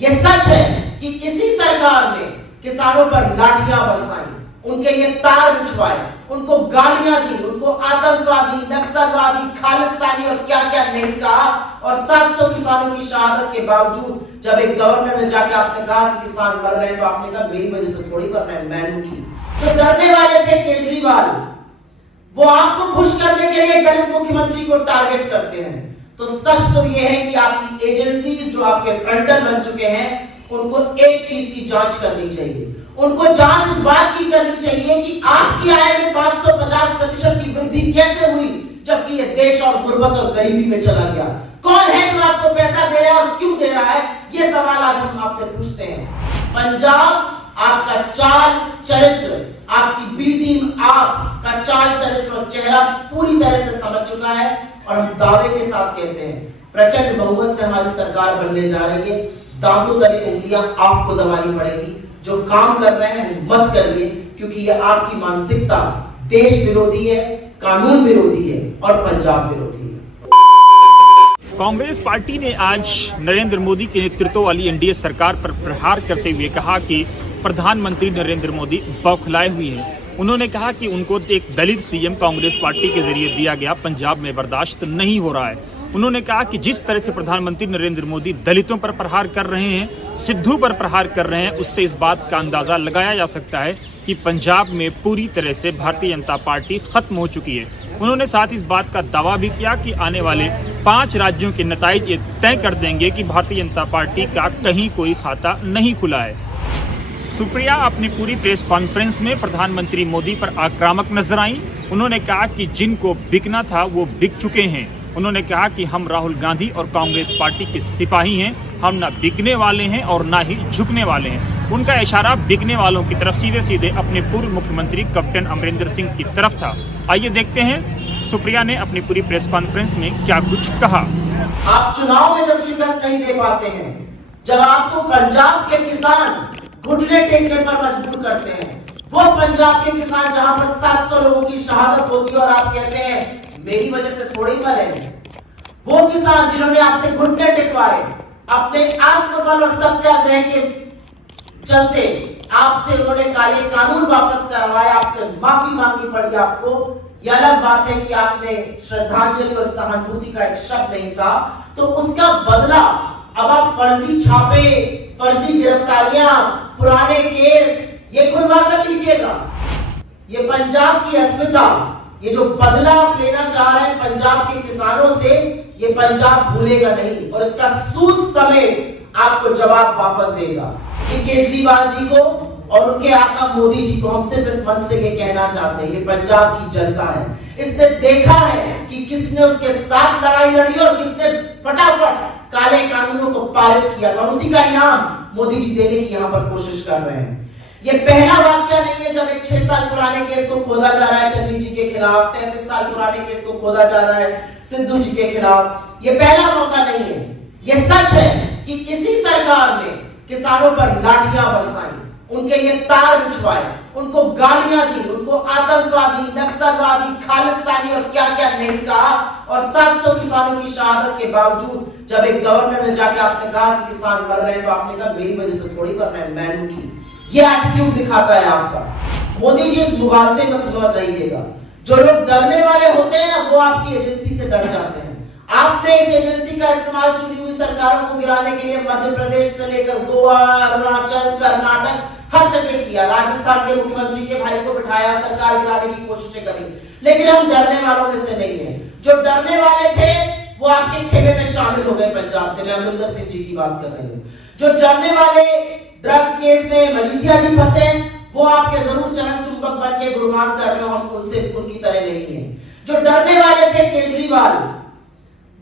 ये सच है कि इसी सरकार ने किसानों पर लाठियां बरसाई, उनके लिए तार बिछवाए, उनको गालियां दी, उनको आतंकवादी, नक्सलवादी, खालिस्तानी और क्या क्या नहीं कहा। और 700 किसानों की शहादत के बावजूद जब एक गवर्नर ने जाके आपसे कहा कि किसान मर रहे हैं, तो आपने कहा मेरी वजह से थोड़ी मर रहे हैं, मैनू की। जो डरने वाले थे केजरीवाल, वो आपको खुश करने के लिए दलित मुख्यमंत्री को टारगेट करते हैं। तो सच तो यह है कि आपकी एजेंसीज जो आपके फ्रंटल बन चुके हैं, उनको एक चीज की जांच करनी चाहिए। उनको जांच इस बात की करनी चाहिए कि आपकी आय में 550% की वृद्धि कैसे हुई, जबकि यह देश और गुर्बत और गरीबी में चला गया। कौन है जो आपको पैसा दे रहा है और क्यों दे रहा है, यह सवाल आज हम आपसे पूछते हैं। पंजाब आपका चाल चरित्र, आपकी बी टीम आपका चाल चरित्र और चेहरा पूरी तरह से समझ चुका है। और हम दावे के साथ कहते हैं, प्रचंड बहुमत से हमारी सरकार बनने जा रही है। दांतों तले उंगलियां आपको दबानी पड़ेगी। जो काम कर रहे हैं वो मत करिए, क्योंकि ये आपकी मानसिकता देश विरोधी है, कानून विरोधी है और पंजाब विरोधी है। कांग्रेस पार्टी ने आज नरेंद्र मोदी के नेतृत्व वाली एनडीए सरकार पर प्रहार करते हुए कहा कि प्रधानमंत्री नरेंद्र मोदी बौखलाए हुए हैं। उन्होंने कहा कि उनको एक दलित सीएम कांग्रेस पार्टी के जरिए दिया गया पंजाब में बर्दाश्त नहीं हो रहा है। उन्होंने कहा कि जिस तरह से प्रधानमंत्री नरेंद्र मोदी दलितों पर प्रहार कर रहे हैं, सिद्धू पर प्रहार कर रहे हैं, उससे इस बात का अंदाजा लगाया जा सकता है कि पंजाब में पूरी तरह से भारतीय जनता पार्टी खत्म हो चुकी है। उन्होंने साथ इस बात का दावा भी किया कि आने वाले 5 राज्यों के नतीजे ये तय कर देंगे कि भारतीय जनता पार्टी का कहीं कोई खाता नहीं खुला है। सुप्रिया अपनी पूरी प्रेस कॉन्फ्रेंस में प्रधानमंत्री मोदी पर आक्रामक नजर आई। उन्होंने कहा कि जिनको बिकना था वो बिक चुके हैं। उन्होंने कहा कि हम राहुल गांधी और कांग्रेस पार्टी के सिपाही हैं, हम ना बिकने वाले हैं और ना ही झुकने वाले हैं। उनका इशारा बिकने वालों की तरफ सीधे सीधे अपने पूर्व मुख्यमंत्री कैप्टन अमरिंदर सिंह की तरफ था। आइए देखते हैं सुप्रिया ने अपनी पूरी प्रेस कॉन्फ्रेंस में क्या कुछ कहा। आप चुनाव में जब शिकस्त नहीं दे पाते हैं, जब आपको पंजाब के किसान घुटने टेकने पर मजबूर करते हैं, वो पंजाब के किसान जहां पर 700 लोगों की शहादत होती है और आप कहते हैं मेरी वजह से थोड़ी मरे, वो किसान जिन्होंने आपसे घुटने टेकवाए, अपने आत्मबल और सत्याग्रह के चलते आपसे उन्होंने काले कानून वापस करवाए, आपसे माफी मांगनी पड़ी आपको। यह अलग बात है कि आपने श्रद्धांजलि और सहानुभूति का एक शब्द नहीं कहा, तो उसका बदला अब आप फर्जी छापे, फर्जी गिरफ्तारियां, पुराने केस ये खुलवा कर लीजिएगा। ये पंजाब की अस्मिता, ये जो बदला आप लेना चाह रहे हैं पंजाब के किसानों से, ये पंजाब भूलेगा नहीं और इसका सूद समेत आपको जवाब वापस देगा। ये केजरीवाल जी को और उनके आका मोदी जी को हम सिर्फ इस मंच से ये कहना चाहते हैं, ये पंजाब की जनता है, इसने देखा है कि किसने उसके साथ लड़ाई लड़ी और किसने फटाफट काले कानूनों को पारित किया था, और उसी का इनाम मोदी जी देने की यहां पर कोशिश कर रहे हैं। ये पहला वाकया नहीं है जब एक 6 साल पुराने केस को खोदा जा रहा है चन्नी जी के खिलाफ, 33 साल पुराने केस को खोदा जा रहा है सिद्धू जी के खिलाफ। ये पहला मौका नहीं है। ये सच है कि इसी सरकार ने किसानों पर लाठियां बरसाई, उनके लिए तार बिछवाए, उनको गालियां दी, उनको आतंकवादी, नक्सलवादी, खालिस्तानी और क्या क्या नहीं कहा। और 700 किसानों की शहादत के बावजूद जब एक गवर्नर ने जाके आपसे कहा कि किसान मर रहे हैं, तो आपने कहा मेरी वजह से थोड़ी मर रहे हैं, मैनू की। ये एटीट्यूड दिखाता है आपका। मोदी जी इस मुगालते में मत रहिएगा। जो लोग डरने वाले होते हैं ना, वो आपकी एजेंसी से डर जाते हैं। आपने इस एजेंसी का इस्तेमाल चुनी हुई सरकारों को गिराने के लिए मध्य प्रदेश से लेकर गोवा, अरुणाचल, कर्नाटक हर जगह किया। राजस्थान के मुख्यमंत्री के भाई को बिठाया, सरकार गिराने की कोशिशें करी, लेकिन हम डरने वालों में से नहीं है। जो डरने वाले थे वो आपके खेमे में शामिल हो गए पंजाब से। मैं अमरिंदर सिंह जी की बात कर रही हूँ। जो डरने वाले ड्रग केस में मजीठिया जी फंसे, वो आपके जरूर चरण चुंबक बन के गुणगान कर रहे हो, हम उनसे उनकी तरह नहीं है। जो डरने वाले थे केजरीवाल,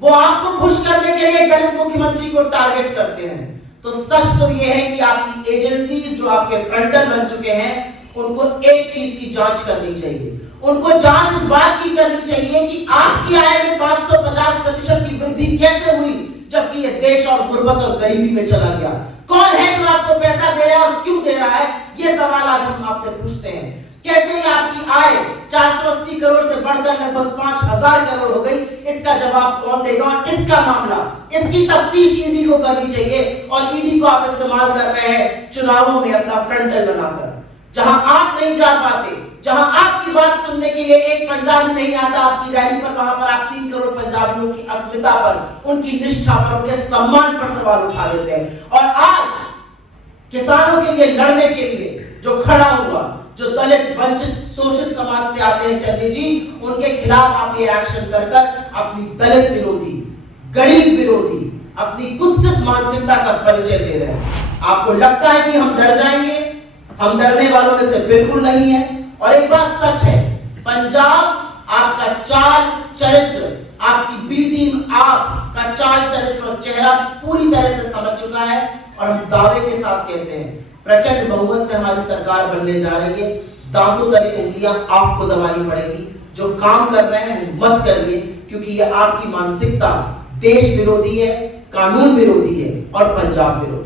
वो आपको खुश करने के लिए दलित मुख्यमंत्री को टारगेट करते हैं। तो सच तो यह है कि आपकी एजेंसीज जो आपके फ्रंटल बन चुके हैं, उनको एक चीज की जांच करनी चाहिए। उनको जांच इस बात की करनी चाहिए कि आपकी आय में 550% की वृद्धि कैसे हुई, जबकि यह देश और गुर्बत और गरीबी में चला गया। कौन है जो आपको पैसा दे रहा है और क्यों दे रहा है, यह सवाल आज हम आपसे पूछते हैं। कैसे ही आपकी आय 480 करोड़ से बढ़कर लगभग 5000 करोड़ हो गई, इसका जवाब कौन देगा? और इसका मामला, इसकी तफ्तीश ईडी को करनी चाहिए। और ईडी को आप इस्तेमाल कर रहे हैं चुनावों में अपना फ्रंटल बनाकर, जहां आप नहीं जा पाते, जहां आपकी बात सुनने के लिए एक पंजाबी नहीं आता आपकी रैली पर, वहां पर आप 3 करोड़ पंजाबियों की अस्मिता पर, उनकी निष्ठा पर, उनके सम्मान पर सवाल उठा देते हैं। और आज किसानों के लिए लड़ने के लिए जो खड़ा हुआ, जो दलित, वंचित, शोषित समाज से आते हैं चन्नी जी, उनके खिलाफ आप ये एक्शन कर अपनी दलित विरोधी, गरीब विरोधी, अपनी कुत्सित मानसिकता का परिचय दे रहे हैं। आपको लगता है कि हम डर जाएंगे? हम डरने वालों में से बिल्कुल नहीं है। और एक बात सच है, पंजाब आपका चाल चरित्र, आपकी बी टीम आपका चाल चरित्र और चेहरा पूरी तरह से समझ चुका है। और हम दावे के साथ कहते हैं, प्रचंड बहुमत से हमारी सरकार बनने जा रही है। दांतों तले उंगलियां आपको दबानी पड़ेगी। जो काम कर रहे हैं मत करिए, क्योंकि ये आपकी मानसिकता देश विरोधी है, कानून विरोधी है और पंजाब विरोधी।